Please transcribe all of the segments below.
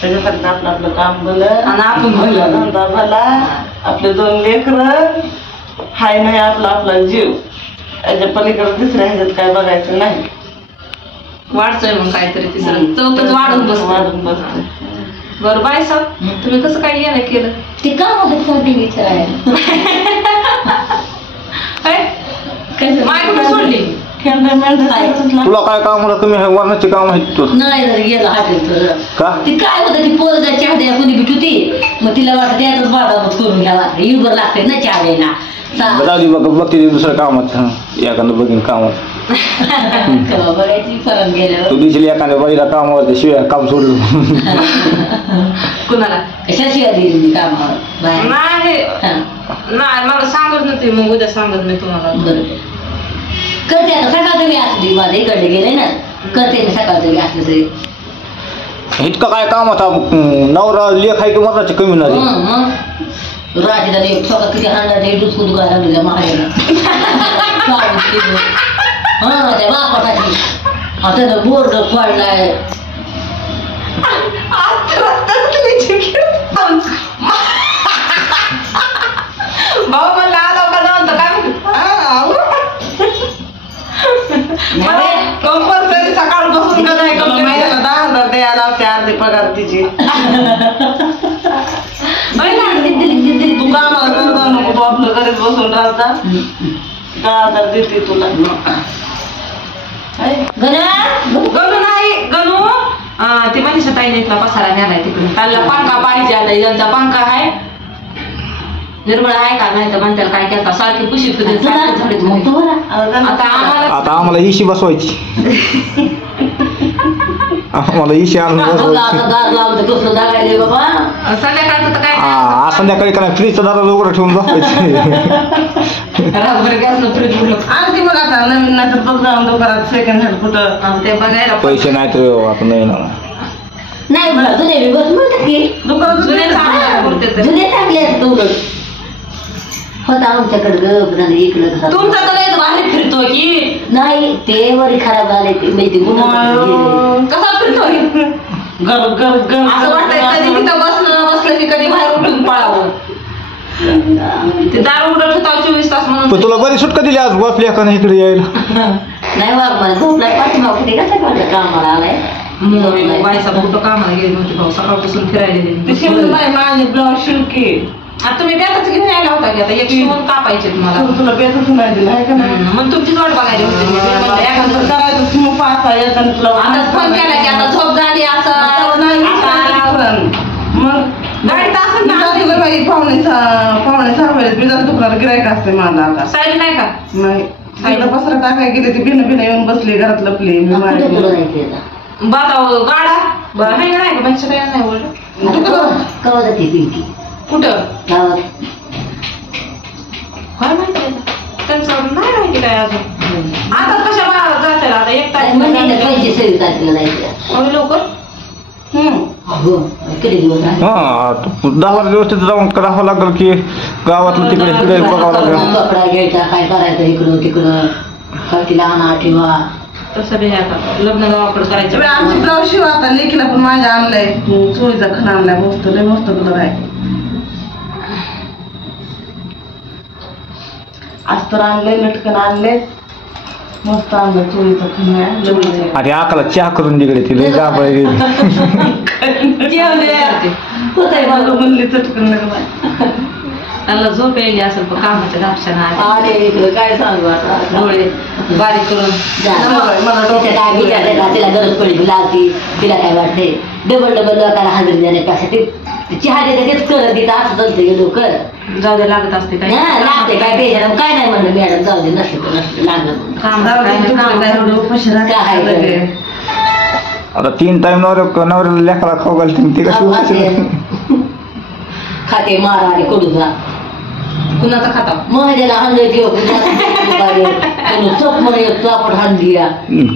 त्याच्यासाठी आपलं आपलं काम भलं आणि आपण भलं. धंदा भला, आपले 2 लेकरं, हाय नाही आपला आपला जीव. याच्या पलीकडे दुसऱ्या ह्याच्यात काय बघायचं नाही. वाढतोय मग काहीतरी तिसरं चौथच वाढून बसतं. बरं बाय साहेब, तुम्ही कसं काय येणं केलं? ते काम होतं विचारायला मायकडे सोडली. तुला काय काम होतं? तुम्ही वरणाचे काम आहेत तू नाही जर गेलं हॉटेल का? ती काय होतं ती पोरं जर चहा द्या कोणी भेट होती मग तिला वाटतं त्यातच बाजारात करून घ्यावा युगर लागते ना चहा द्यायला. जाऊ बघते दुसरं कामात एखादं बघीन कामात बघायची फरक गेल्यावर तू दिसली एखाद्या बाईला कामावर शिवाय काम सोडलं. कुणाला कशा शिवाय दिली मी कामावर नाही नाही मला सांगत नव्हती. मग उद्या सांगत मी तुम्हाला. बरोबर करते आता सकाळचं मी असली माझं इकडे गेले ना करते मी सकाळचं मी असलं तरी. इतकं काय काम होता? नवरा लेख आहे की मताचे कमी नाही. राजीला एक छोटा किती हांडा ते दुसकू दुकान दिल्या महाराजाला हा त्या बापासाठी आता बोर्ड पडलाय. भाऊ म्हणला आला का नव्हतं काय कंपल्सरी सकाळ बसून का नाही 10,000 द्यायला लावते अर्धी पगार तिची. तू कामाला जाऊ नको, तू आपलं घरीच बसून राहता. 10,000 देते तुला. गणू नाही गणू ते मनीषा ताईने इथला पसारा नेलाय तिकडे. त्याला पंखा पाहिजे आता यांचा पंखा आहे निर्मळ आहे का नाही तर म्हणतात काय करता सारखी कुशीत आता आम्हाला इशी बसवायची. आम्हाला इशी आणून बसवायची. संध्याकाळचं तर काय संध्याकाळी काय फ्रीजचा दारा उघडं ठेवून बसवायची. आणखी मग आता नवीन नाही तर बघ जाऊन दुकानात सेकंड हँड कुठं ते बघायला पैसे नाही तर आता नाही ना. नाही बरं जुने बस म्हणतात की दुकानात जुने चांगले असतं उलट होता आमच्याकडे गप झालं इकडं. तुमचा तर लय बाहेर फिरतो की नाही ते वरी खराब झाले ते माहिती कसा फिरतोय असं वाटतंय कधी तिथं बसलं की कधी बाहेर उठून पळावं. ते दार उघडत होता 24 तास म्हणून. पण तुला बरी सुटका दिली आज बसली का नाही इकडे यायला? नाही बाबा मला झोपला पाठीमाग कुठे कसं वाटलं कामाला आलाय. बाईसा कुठं कामाला गेली नव्हती भाऊ सकाळपासून फिरायला गेली. माझे ब्लाऊज शिल्की. आता तुम्ही बेताच घेऊन यायला होता की आता एक शिवून कापायचे तुम्हाला. तुला बेतच नाही दिला आहे का नाही? मग तुमचीच वाट बघायची होती. करायचं मग पाहता येतं तुला. आता फोन केला की आता झोप झाली असं मग गाडीत असं ना बाई पाहुणे 6 वेळेस बिजात दुकानात गिरायक असते मला आता. साईड नाही का? नाही साईडला पसरा टाकाय गेले ती बिन येऊन बसली घरात लपली. मी बाता गाडा नाही का म्हणजे काय नाही बोललं कवा जाते पिंकी कुठं गावात काय माहिती त्यांचं नाही माहिती काय अजून. आता कशा जायचं आता 1 तारीख पैसे 26 तारखेला जायचे लवकर. किती दिवस आहे? 10 दिवस तिथे जाऊन करावं लागेल की गावातलं तिकडे तिकडे बघावं लागेल. कपडा घ्यायचा काय करायचं इकडं तिकडं काय तिला आणा ठेवा तसं बी आता लग्न गावाकडे करायचं. आमची ब्लाऊज शिव आता लेकीला पण माझ्या आणलाय चोळीचा खण आणलाय मस्त लय मस्त कलर आहे. अस्तर आणलंय लटकन आणले मस्त आणलं चोळीचा खण आहे. अरे आकाला चहा करून तिकडे तिला जा पाहिजे. म्हणली चटकन लग्न त्याला झोप यायली असेल पण कामाच्या दापशाना अरे इकडं काय सांगू आता डोळे बारीक करून तिला गरज पडली लागती तिला काय वाटते डबल लोकांना हजर देण्यापेक्षा ते चहा देते तेच करत तिथं असं चालतं गेलो कर जाऊ दे लागत असते काय लागते काय टेन्शन काय नाही म्हणलं मॅडम जाऊ दे नसलं तर लागलं काय आता 3 टाइम नवऱ्याला लेखाला खाऊ घालते ती कशी खाते मारा आणि कडूचा कुणाचा खाता माझ्याला हांडे चोप मध्ये चापट हांडी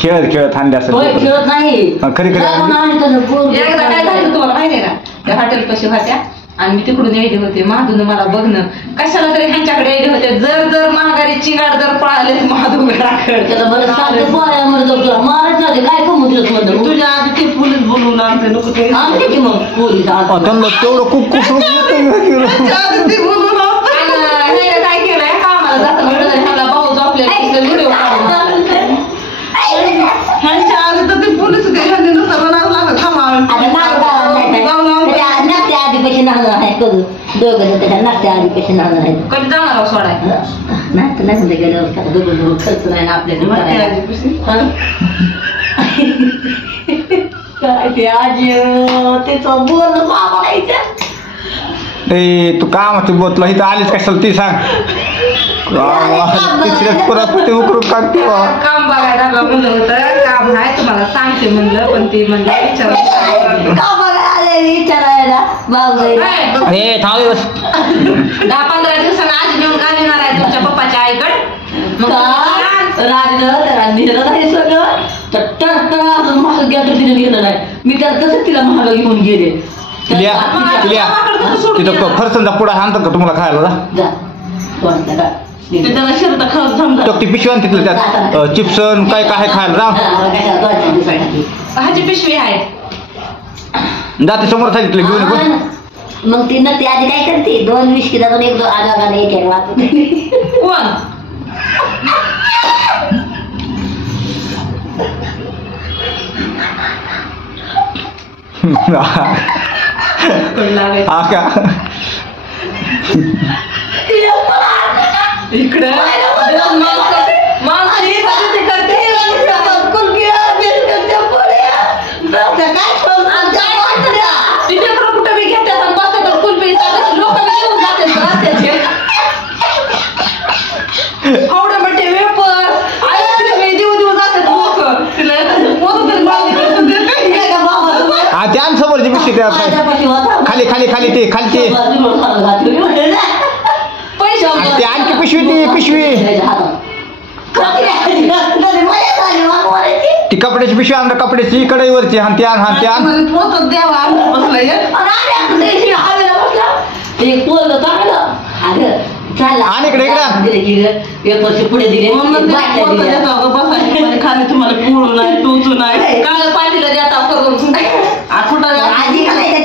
खेळत हांडे असं खेळत नाही खरी खरी एकदा काय झालं तुम्हाला माहिती आहे का त्या हॉटेल कशी होत्या आणि मी तिकडून यायले होते. महादून मला बघणं कशाला तरी ह्यांच्याकडे यायले होते. जर महागारी चिंगाड जर पळाले महादूकडे त्याला बरं सांगते पोऱ्या म्हणत तुला मारत जाते काय कमवत म्हणलं तुझ्या आधी ते पोलीस बोलवून आणते नको ते आणते की मग पोलीस अहो, त्यांना तेवढं खूप खूप तुझ्या आधी ते बोलवून आणते. ह्याने काय केलंय कामाला जाताना ह्याला भाऊ झोपल्या व्हिडिओ काढून ह्यांच्या आधी तर ते पोलीस ह्यांनी नुसतं रडायला लागलं नागत्या आधी पैसे नागणार आहे करू दोघं त्याच्या नागत्या आधी पैसे नागणार आहेत. कधी जाणार आहो सोडाय नाही तर नाही म्हणते गेल्यावर दोघं खर्च नाही ना आपल्याला काय ते आजी त्याचं बोल मागायचं ए तू काम ते बोतला इथं आलीच कशाला ती सांग तिसऱ्याच पुरा ते उकरून काढते काम बघायला म्हणलं होतं काम आहे तुम्हाला सांगते म्हणलं पण ते म्हणलं विचारायला ए थांब बस 10-15 दिवसांना आज घेऊन का येणार आहे तुमच्या पप्पाच्या आईकडे मी त्याला तसंच तिला महाग घेऊन गेले तिथं फरसंचा पुढा आणतात का तुम्हाला खायला त्याला शर्ट खरंच थांबतात. ती पिशवी आण तिथलं त्यात चिप्सन काय काय खायला भाजी पिशवी आहे जाते समोर सांगितलं घेऊन ये. मग ती नक्की आधी काय करते 2 विस्किटातून 1-2 आधा एक वाचत कोण हा का इकडे कुठं बी घेतात बसतात कुलपी लोक घेऊन जाते आवडे मोठे वेपर देऊ जातात लोक त्या समोरची पिशवी त्या खाली खाली खाली ते खाली ते ते आणखी पिशवी ती कपड्याची पिशवी आण कपड्याची कढईवरची हान त्या पोचत द्यावा बसलाय आणि इकडे पुढे दिले बसायचे खाली तुम्हाला पुळू नाही टोचू नाही काळ पाठीला देता करून कुठं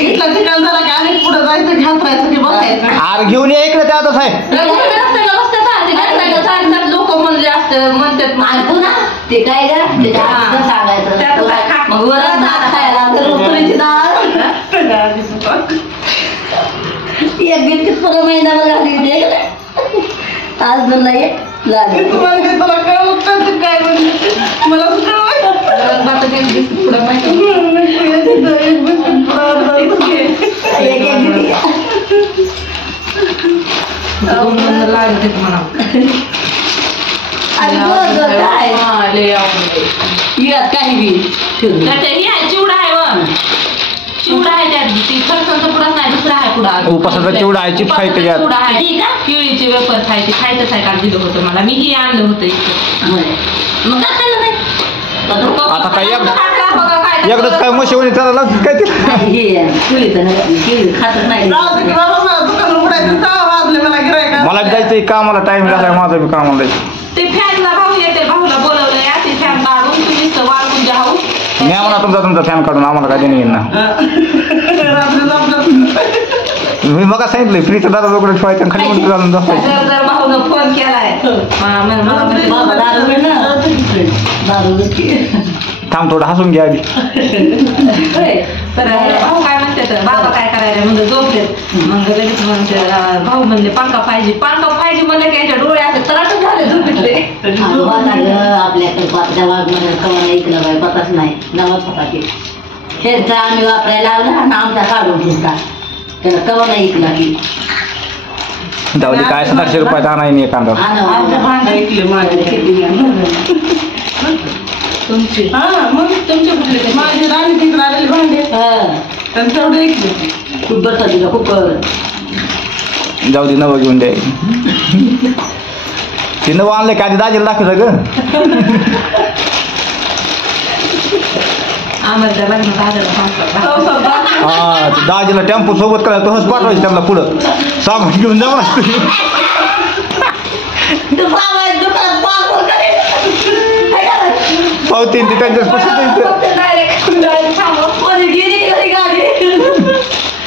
इथला ठिकाण झाला की अनेक पुढे जायचं घासायचं की बसायचं आर घेऊन ये इकडे त्यातच आहे लोक म्हणले असतं म्हणतात पुन्हा ते काय सांगायचं एक गिफ्ट सगळं महिन्यावर घाली आज धरला एक लागेल तुम्हाला काय म्हणजे मला काही बी चिवडा आहे चिवडा आहे त्यात ती फरसांचा पुडा नाही दुसरा आहे पुडा उपासाचा चिवडा आहे चिप्स आहे त्याच्यात चिवडा आहे केळीचे वेपर खायचे खायचंच आहे का दिलं होतं मला मी हे आणलं होतं इथं मग काय खाल्लं नाही आता काय एकदाच काय मशिवणी चालला काय ते खातच नाही दुकान उघडायचं वाजले मला गिरायक मला जायचं कामाला टाइम झालाय माझा बी कामाला ते फॅनला भाऊ येते भाऊला बोलवलंय ते फॅन काढून तुम्ही वाळून जाऊ मी म्हणा तुमचा फॅन काढून आम्हाला काय देणं येईल ना मी बघा सांगितलंय फ्रीचा दादा वगैरे ठेवायचं खाली म्हणून घालून जर जर भाऊनं फोन केलाय थांब थोडं हसून घ्या आधी तर भाऊ काय म्हणते तर बाबा काय करायला म्हणजे झोपलेत मग लगेच म्हणते भाऊ म्हणले पंखा पाहिजे म्हणले की याच्या डोळे असे तराटच झाले झोपितले आपल्याकडे कवाला ऐकलं बाई पताच नाही नवत होता की शेरचा आम्ही वापरायला लावला आणि आमचा काढून घेतला त्याला कवाला ऐकला की जाऊ दे काय 700 रुपयाचा आणायला एखादा भांडा ऐकले माझे तुमची मग तुमचे कुठले माझे राणी तिकडे आलेले भांडे त्यांचं तेवढे ऐकले खूप बसा दिला खूप जाऊ दे नवं घेऊन द्याय ते नवं आणलं का आधी दाजीला दाखवायचं ग आम्हाला लग्न हा दाजीला टेम्पो सोबत करायला तसंच पाठवायचं त्यांना पुढं सामान घेऊन जा म्हणा तुम्ही. पावतीन ते त्यांच्याच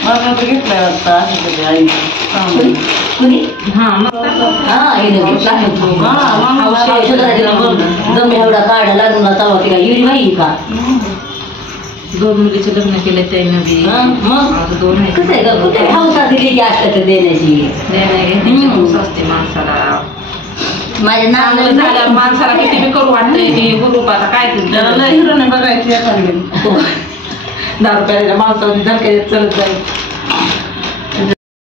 मला तर घेतलंय वाटतं असं तरी आई कुणी हा मग जम एवढा काढा लागून तवा ती काय युरी माही का 2 मुलीचे लग्न केले त्याने बी. मग आता 2 आहेत. कसं आहे का कुठे हौसा दिली की असतं तर देण्याची घेण्याची हौस असते माणसाला. माझ्या चांगलं नावाला झाल्यावर माणसाला किती बी करू वाटतंय ती गुरूप आता काय त्याला लय हिरोने बघायची एखादी 10 रुपयाच्या माणसावरती धमक्या देत चलत जाईल.